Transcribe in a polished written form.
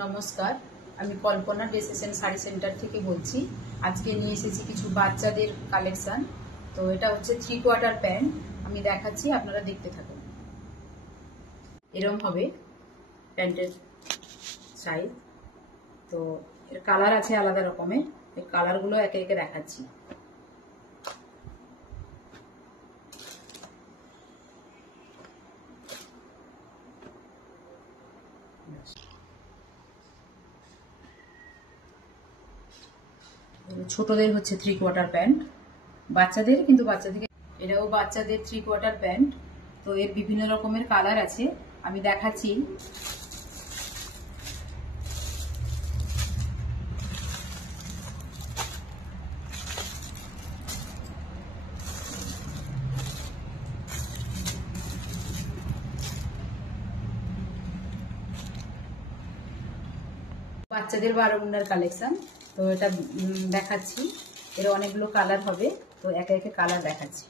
নমস্কার, আমি কল্পনা dresses sari centre থেকে বলছি। আজকে নিয়ে এসেছি কিছু বাচ্চাদের কালেকশন। তো এটা হচ্ছে 3/4 প্যান্ট। আমি দেখাচ্ছি, আপনারা দেখতে থাকুন। এরকম হবে প্যান্টের সাইজ। তো এর কালার আছে আলাদা রকমের, এই কালারগুলো একে একে দেখাচ্ছি। ছোটদের হচ্ছে 3/4 প্যান্ট, বাচ্চাদের কিন্তু বাচ্চাদের এটাও বাচ্চাদের 3/4 প্যান্ট। তো এর বিভিন্ন রকমের কালার আছে, আমি দেখাচ্ছি। বাচ্চাদের 12 গুণার কালেকশন। তো এটা দেখাচ্ছি, এর অনেকগুলো কালার হবে, তো একে একে কালার দেখাচ্ছি।